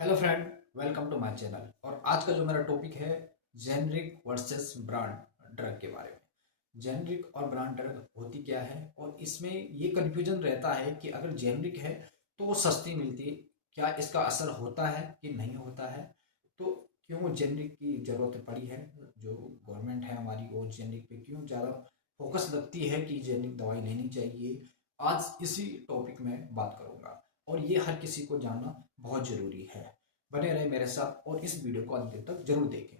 Hello friend, welcome to my channel. और आज का जो मेरा टॉपिक है जेनरिक वर्सेस ब्रांड ड्रग के बारे में। जेनरिक और ब्रांड ड्रग होती क्या है और इसमें ये कन्फ्यूजन रहता है कि अगर जेनरिक है तो वो सस्ती मिलती है, क्या इसका असर होता है कि नहीं होता है, तो क्यों जेनरिक की ज़रूरत पड़ी है। जो गवर्नमेंट है हमारी वो जेनरिक पे क्यों ज़्यादा फोकस रखती है कि जेनरिक दवाई लेनी चाहिए, आज इसी टॉपिक में बात करूँगा। और ये हर किसी को जानना बहुत ज़रूरी है। बने रहे मेरे साथ और इस वीडियो को अंत तक जरूर देखें।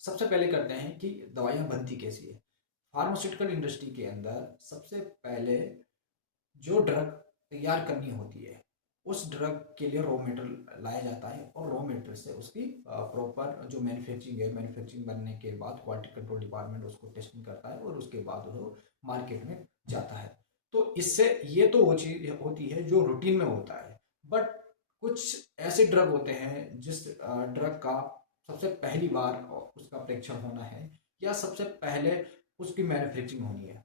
सबसे पहले करते हैं कि दवाइयाँ बनती कैसी है। फार्मास्यूटिकल इंडस्ट्री के अंदर सबसे पहले जो ड्रग तैयार करनी होती है उस ड्रग के लिए रॉ मेटेरियल लाया जाता है और रॉ मेटेरियल से उसकी प्रॉपर जो मैन्युफैक्चरिंग है, मैन्युफैक्चरिंग बनने के बाद क्वालिटी कंट्रोल डिपार्टमेंट उसको टेस्टिंग करता है और उसके बाद वो मार्केट में जाता है। तो इससे ये तो वो चीज़ होती है जो रूटीन में होता है। बट कुछ ऐसे ड्रग होते हैं जिस ड्रग का सबसे पहली बार उसका परीक्षण होना है या सबसे पहले उसकी मैन्युफैक्चरिंग होनी है।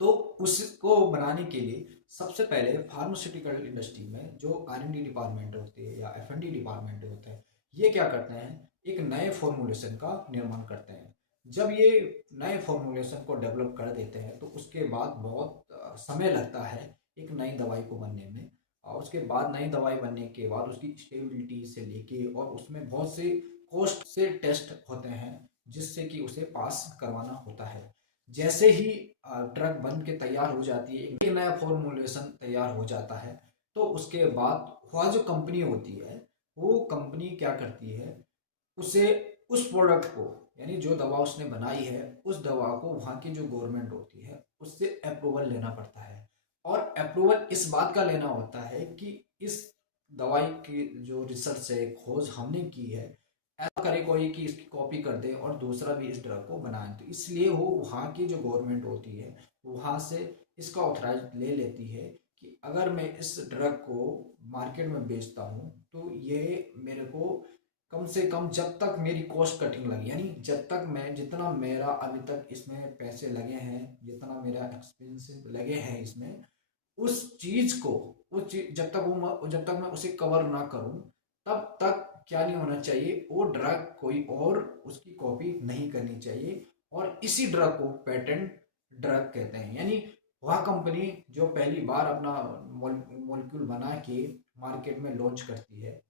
तो उसको बनाने के लिए सबसे पहले फार्मास्यूटिकल इंडस्ट्री में जो R&D डिपार्टमेंट होते हैं या F&D डिपार्टमेंट होते हैं, ये क्या करते हैं, एक नए फॉर्मूलेशन का निर्माण करते हैं। जब ये नए फॉर्मूलेशन को डेवलप कर देते हैं तो उसके बाद बहुत समय लगता है एक नई दवाई को बनने में। और उसके बाद नई दवाई बनने के बाद उसकी स्टेबिलिटी से लेके और उसमें बहुत से कॉस्ट से टेस्ट होते हैं जिससे कि उसे पास करवाना होता है। जैसे ही ड्रग बन के तैयार हो जाती है, एक नया फॉर्मूलेशन तैयार हो जाता है, तो उसके बाद वह जो कंपनी होती है वो कंपनी क्या करती है, उसे उस प्रोडक्ट को यानी जो दवा उसने बनाई है उस दवा को वहाँ की जो गवर्नमेंट होती है उससे अप्रूवल लेना पड़ता है। और अप्रूवल इस बात का लेना होता है कि इस दवाई की जो रिसर्च है, खोज हमने की है, ऐसा करे कोई कि इसकी कॉपी कर दे और दूसरा भी इस ड्रग को बनाए। तो इसलिए वो वहाँ की जो गवर्नमेंट होती है वहाँ से इसका ऑथराइज ले लेती है कि अगर मैं इस ड्रग को मार्केट में बेचता हूँ तो ये मेरे को कम से कम जब तक मेरी कॉस्ट कटिंग लगी, यानी जब तक मैं जितना मेरा अभी तक इसमें पैसे लगे हैं, जितना मेरा एक्सपेंसिव लगे हैं इसमें, उस चीज को उस चीज जब तक मैं उसे कवर ना करूं तब तक क्या नहीं होना चाहिए, वो ड्रग कोई और उसकी कॉपी नहीं करनी चाहिए। और इसी ड्रग को पेटेंट ड्रग कहते हैं। यानी वह कंपनी जो पहली बार अपना मॉलिक्यूल बना के मार्केट में लॉन्च करती है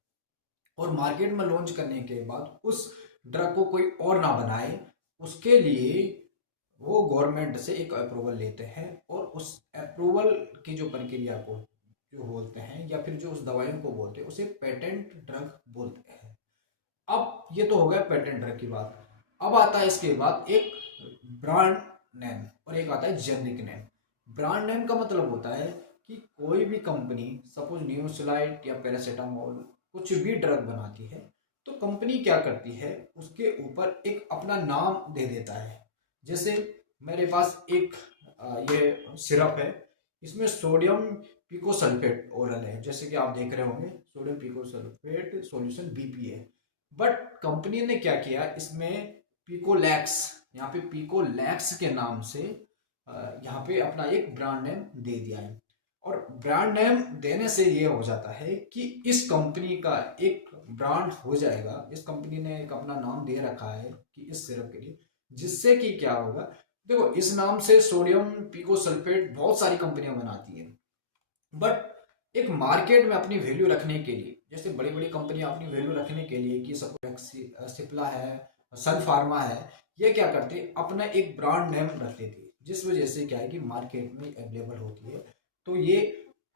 और मार्केट में लॉन्च करने के बाद उस ड्रग को कोई और ना बनाए, उसके लिए वो गवर्नमेंट से एक अप्रूवल लेते हैं और उस अप्रूवल की जो प्रक्रिया को जो बोलते हैं या फिर जो उस दवाइयों को बोलते हैं उसे पेटेंट ड्रग बोलते हैं। अब ये तो हो गया पेटेंट ड्रग की बात। अब आता है इसके बाद एक ब्रांड नेम और एक आता है जेनरिक नेम। ब्रांड नेम का मतलब होता है कि कोई भी कंपनी सपोज न्यूरोसिलाइड या पैरासीटामोल कुछ भी ड्रग बनाती है तो कंपनी क्या करती है, उसके ऊपर एक अपना नाम दे देता है। जैसे मेरे पास एक ये सिरप है, इसमें सोडियम पिकोसल्फेट ओरल है, जैसे कि आप देख रहे होंगे sodium picosulphate solution BPA। But company ने क्या किया, इसमें पिकोलैक्स, यहाँ पे पिकोलैक्स के नाम से यहाँ पे अपना एक ब्रांड नेम दे दिया है। और ब्रांड नेम देने से ये हो जाता है कि इस कंपनी का एक ब्रांड हो जाएगा, इस कंपनी ने एक अपना नाम दे रखा है कि इस सिरप के लिए, जिससे कि क्या होगा, देखो इस नाम से सोडियम पिकोसल्फेट बहुत सारी कंपनियां बनाती है। बट एक मार्केट में अपनी वैल्यू रखने के लिए, जैसे बड़ी बड़ी कंपनियां अपनी वैल्यू रखने के लिए कि सब सिप्ला है, सन फार्मा है, ये क्या करते अपना एक ब्रांड नेम रख देती है, जिस वजह से क्या है कि मार्केट में अवेलेबल होती है। तो ये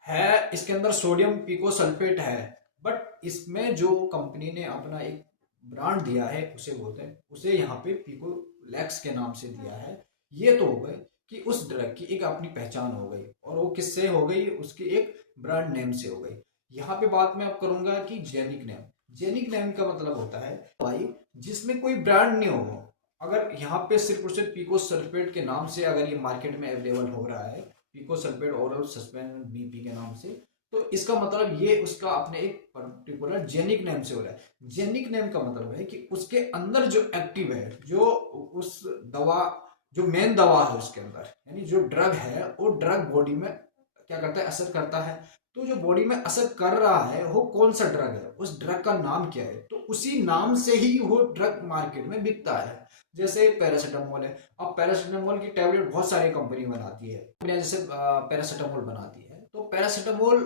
है, इसके अंदर सोडियम पिकोसल्फेट है, बट इसमें जो कंपनी ने अपना एक ब्रांड दिया है उसे बोलते हैं, उसे यहाँ पे पिकोलैक्स के नाम से दिया है। ये तो हो गए कि उस ड्रग की एक अपनी पहचान हो गई, और वो किससे हो गई, उसकी एक ब्रांड नेम से हो गई। यहाँ पे बात मैं अब करूंगा कि जेनिक नेम। जेनिक नेम का मतलब होता है भाई जिसमें कोई ब्रांड नहीं हो। अगर यहाँ पे सिर्फ और सिर्फ पिको सल्फेट के नाम से अगर ये मार्केट में अवेलेबल हो रहा है, picosulphate oral suspend BP के नाम से, तो इसका मतलब ये उसका अपने एक पर्टिकुलर जेनिक नेम से हो रहा है। जेनिक नेम का मतलब है कि उसके अंदर जो एक्टिव है, जो उस दवा, जो मेन दवा है उसके अंदर, यानी जो ड्रग है वो ड्रग बॉडी में क्या करता है, असर करता है। तो जो बॉडी में असर कर रहा है वो कौन सा ड्रग है, उस ड्रग का नाम क्या है, तो उसी नाम से ही वो ड्रग मार्केट में बिकता है। जैसे पैरासीटामोल है, अब पैरासीटामोल की टैबलेट बहुत सारी कंपनी बनाती है, जैसे पैरासीटामोल बनाती है, तो पैरासीटामोल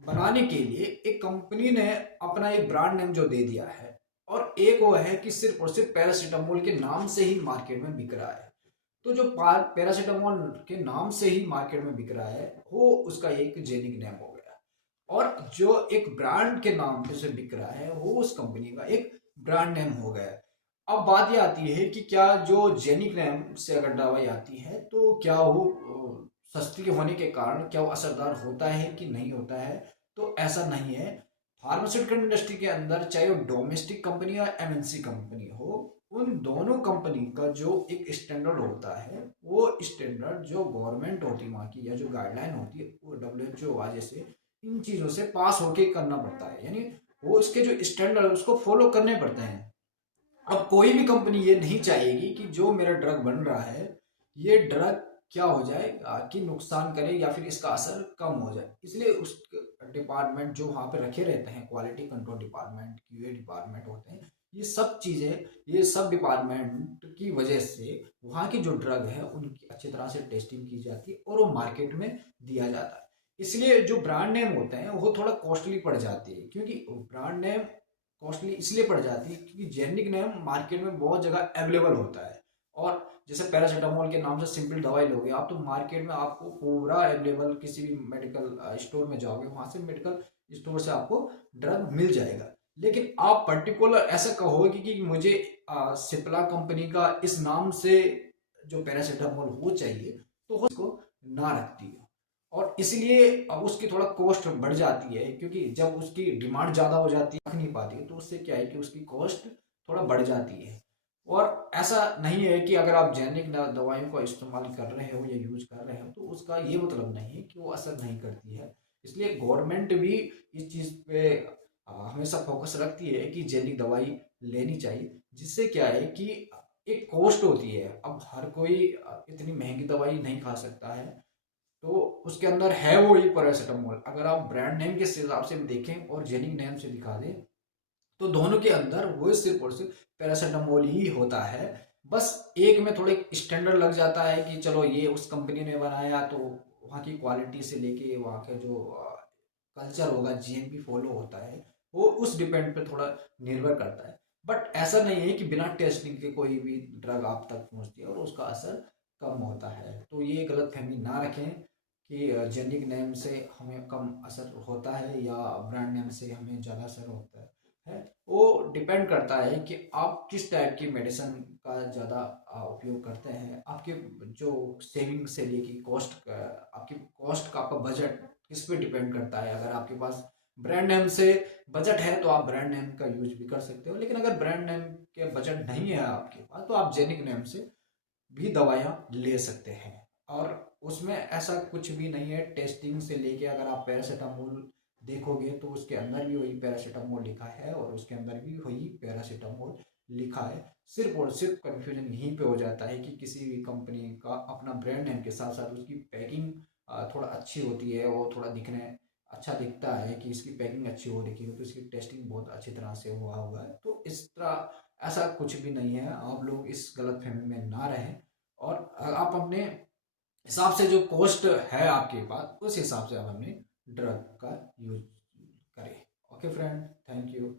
बनाने के लिए एक कंपनी ने अपना एक ब्रांड नेम जो दे दिया है, और एक वो है कि सिर्फ और सिर्फ पैरासीटामोल के नाम से ही मार्केट में बिक रहा है। तो जो पैरासीटामोल के नाम से ही मार्केट में बिक रहा है वो उसका एक जेनिक नेम हो गया, और जो एक ब्रांड के नाम पे से बिक रहा है वो उस कंपनी का एक ब्रांड नेम हो गया। अब बात ये आती है कि क्या जो जेनिक नेम से अगर दवाई आती है तो क्या वो सस्ती होने के कारण क्या वो असरदार होता है कि नहीं होता है, तो ऐसा नहीं है। फार्मास्यूटिकल इंडस्ट्री के अंदर चाहे वो डोमेस्टिक कंपनी या एमएनसी कंपनी हो, उन दोनों कंपनी का जो एक स्टैंडर्ड होता है वो स्टैंडर्ड जो गवर्नमेंट होती है वहाँ की या जो गाइडलाइन होती है वो WHO जैसे इन चीज़ों से पास होके करना पड़ता है, यानी वो इसके जो स्टैंडर्ड है उसको फॉलो करने पड़ते हैं। अब कोई भी कंपनी ये नहीं चाहेगी कि जो मेरा ड्रग बन रहा है ये ड्रग क्या हो जाए कि नुकसान करे या फिर इसका असर कम हो जाए, इसलिए उस डिपार्टमेंट जो वहाँ पे रखे रहते हैं, quality control department, QA department होते हैं, ये सब चीज़ें, ये सब डिपार्टमेंट की वजह से वहाँ की जो ड्रग है उनकी अच्छी तरह से टेस्टिंग की जाती है और वो मार्केट में दिया जाता है। इसलिए जो ब्रांड नेम होते हैं वो थोड़ा कॉस्टली पड़ जाती है, क्योंकि ब्रांड नेम कॉस्टली इसलिए पड़ जाती है क्योंकि जेनरिक नेम मार्केट में बहुत जगह अवेलेबल होता है, और जैसे पैरासीटामोल के नाम से सिंपल दवाई लोगे आप तो मार्केट में आपको पूरा अवेलेबल, किसी भी मेडिकल स्टोर में जाओगे वहां से मेडिकल स्टोर से आपको ड्रग मिल जाएगा। लेकिन आप पर्टिकुलर ऐसा कहोगे कि मुझे सिप्ला कंपनी का इस नाम से जो पैरासीटामोल हो चाहिए, तो उसको ना रखती है, और इसलिए अब उसकी थोड़ा कॉस्ट बढ़ जाती है, क्योंकि जब उसकी डिमांड ज़्यादा हो जाती है, रख नहीं पाती है, तो उससे क्या है कि उसकी कॉस्ट थोड़ा बढ़ जाती है। और ऐसा नहीं है कि अगर आप जेनिक दवाइयों का इस्तेमाल कर रहे हो या यूज कर रहे हो तो उसका ये मतलब नहीं है कि वो असर नहीं करती है। इसलिए गवर्नमेंट भी इस चीज़ पे हमेशा फोकस रखती है कि जेनिक दवाई लेनी चाहिए, जिससे क्या है कि एक कॉस्ट होती है, अब हर कोई इतनी महंगी दवाई नहीं खा सकता है, तो उसके अंदर है वो ही पैरासीटामोल। अगर आप ब्रांड नेम के हिसाब से देखें और जेनिक नेम से दिखा दें तो दोनों के अंदर वो सिर्फ और सिर्फ पैरासीटामोल ही होता है। बस एक में थोड़े स्टैंडर्ड लग जाता है कि चलो ये उस कंपनी ने बनाया तो वहाँ की क्वालिटी से लेके वहाँ का जो कल्चर होगा, GMP फॉलो होता है, वो उस डिपेंड पे थोड़ा निर्भर करता है। बट ऐसा नहीं है कि बिना टेस्टिंग के कोई भी ड्रग आप तक पहुँचती है और उसका असर कम होता है। तो ये गलत फहमी ना रखें कि जेनिक नेम से हमें कम असर होता है या ब्रांड नेम से हमें ज़्यादा असर होता है। वो डिपेंड करता है कि आप किस टाइप की मेडिसिन का ज़्यादा उपयोग करते हैं, आपके जो सेविंग से लेके कॉस्ट, आपकी कॉस्ट का आपका बजट किस पे डिपेंड करता है। अगर आपके पास ब्रांड नेम से बजट है तो आप ब्रांड नेम का यूज भी कर सकते हो, लेकिन अगर ब्रांड नेम के बजट नहीं है आपके पास तो आप जेनिक नेम से भी दवाइयाँ ले सकते हैं। और उसमें ऐसा कुछ भी नहीं है, टेस्टिंग से लेके अगर आप पैरासीटामोल देखोगे तो उसके अंदर भी वही पैरासीटामोल लिखा है और उसके अंदर भी वही पैरासीटामोल लिखा है। सिर्फ और सिर्फ कन्फ्यूजन यहीं पे हो जाता है कि किसी भी कंपनी का अपना ब्रांड नेम के साथ साथ उसकी पैकिंग थोड़ा अच्छी होती है, वो थोड़ा दिखने अच्छा दिखता है कि इसकी पैकिंग अच्छी हो रखी है तो इसकी टेस्टिंग बहुत अच्छी तरह से हुआ है। तो इस तरह ऐसा कुछ भी नहीं है, आप लोग इस गलत फहमी में ना रहें, और आप अपने हिसाब से जो कॉस्ट है आपके पास उस हिसाब से आप अपने ड्रग का यूज करें। Okay friend, thank you.